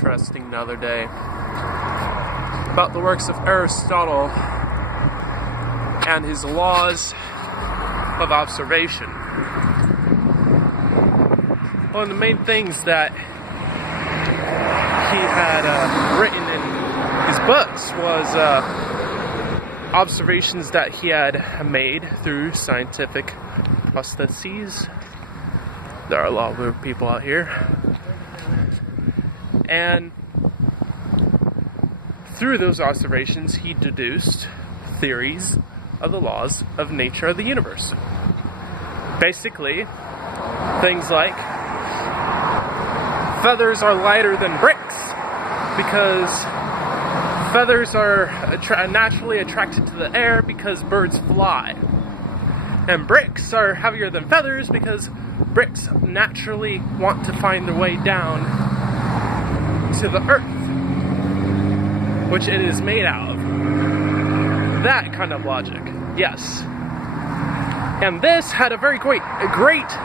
interesting the other day about the works of Aristotle and his laws of observation. One of the main things that he had written in his books was observations that he had made through scientific processes. There are a lot of weird people out here. And through those observations, he deduced theories of the laws of nature of the universe. Basically, things like feathers are lighter than bricks because feathers are naturally attracted to the air because birds fly. And bricks are heavier than feathers because bricks naturally want to find their way down to the earth, which it is made out of. That kind of logic, yes. And this had a great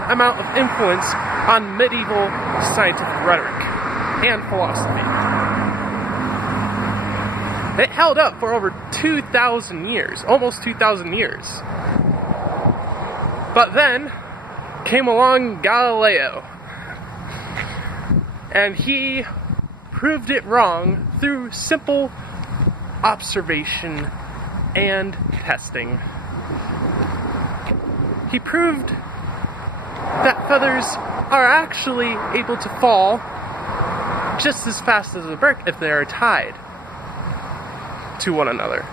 amount of influence on medieval scientific rhetoric and philosophy. It held up for over 2,000 years, almost 2,000 years. But then came along Galileo, and he proved it wrong through simple observation and testing. He proved that feathers are actually able to fall just as fast as a brick if they are tied to one another.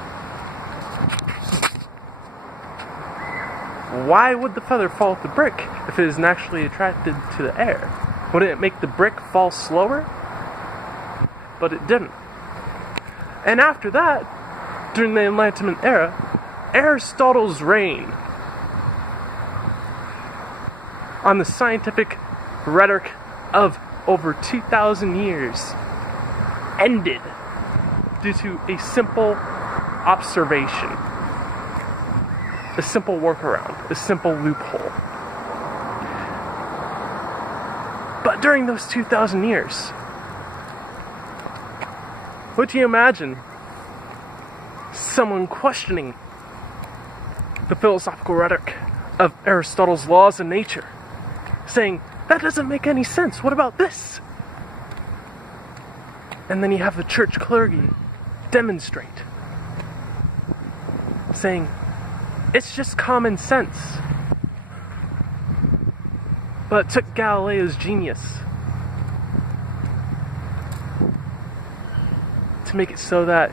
Why would the feather fall with the brick if it is naturally attracted to the air? Wouldn't it make the brick fall slower? But it didn't. And after that, during the Enlightenment era, Aristotle's reign on the scientific rhetoric of over 2,000 years ended due to a simple observation, a simple workaround, a simple loophole. But during those 2,000 years, what do you imagine someone questioning the philosophical rhetoric of Aristotle's laws of nature, saying, that doesn't make any sense, what about this? And then you have the church clergy demonstrate, saying, it's just common sense. But it took Galileo's genius to make it so that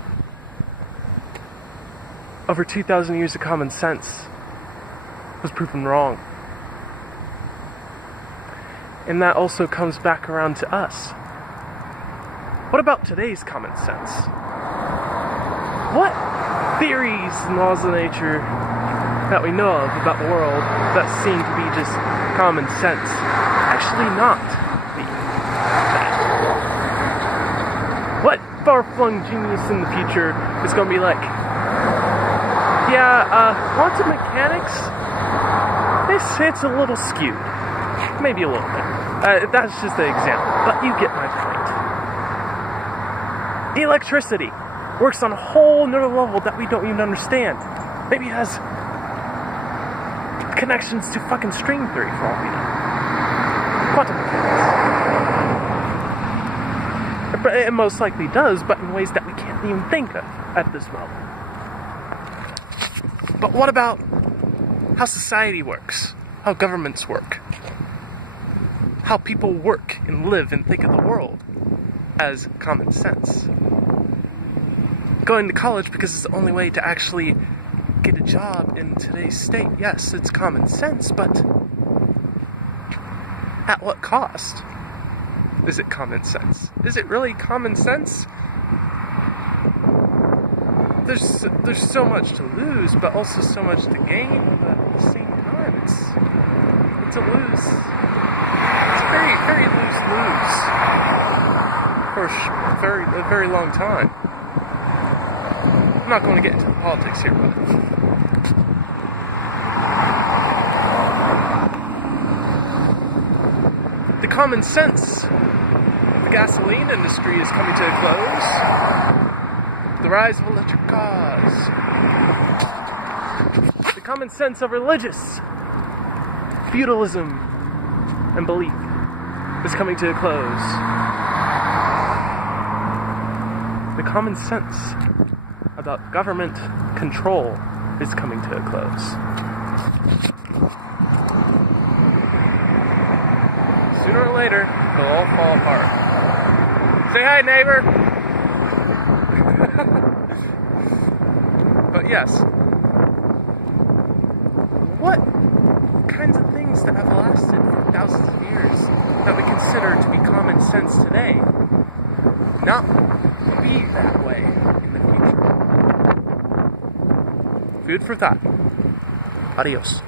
over 2,000 years of common sense was proven wrong. And that also comes back around to us. What about today's common sense? What theories and laws of nature that we know of about the world that seem to be just common sense actually not be that? What far-flung genius in the future is going to be like, quantum mechanics, it's a little skewed. Maybe a little bit. That's just an example, but you get my point. Electricity works on a whole nother level that we don't even understand. Maybe it has connections to fucking string theory for all we know. Quantum mechanics. It most likely does, but in ways that we can't even think of at this moment. But what about how society works? How governments work? How people work and live and think of the world as common sense? Going to college because it's the only way to actually get a job in today's state. Yes, it's common sense, but at what cost? Is it common sense? Is it really common sense? There's so much to lose, but also so much to gain. But at the same time, it's a lose. It's very, very lose-lose for a very long time. I'm not going to get into the politics here, but the common sense The gasoline industry is coming to a close. The rise of electric cars. The common sense of religious feudalism and belief is coming to a close. The common sense about government control is coming to a close. Sooner or later, they'll all fall apart. Say hi, neighbor! But yes, what kinds of things that have lasted for thousands of years that we consider to be common sense today not be that way in the future? Food for thought. Adios.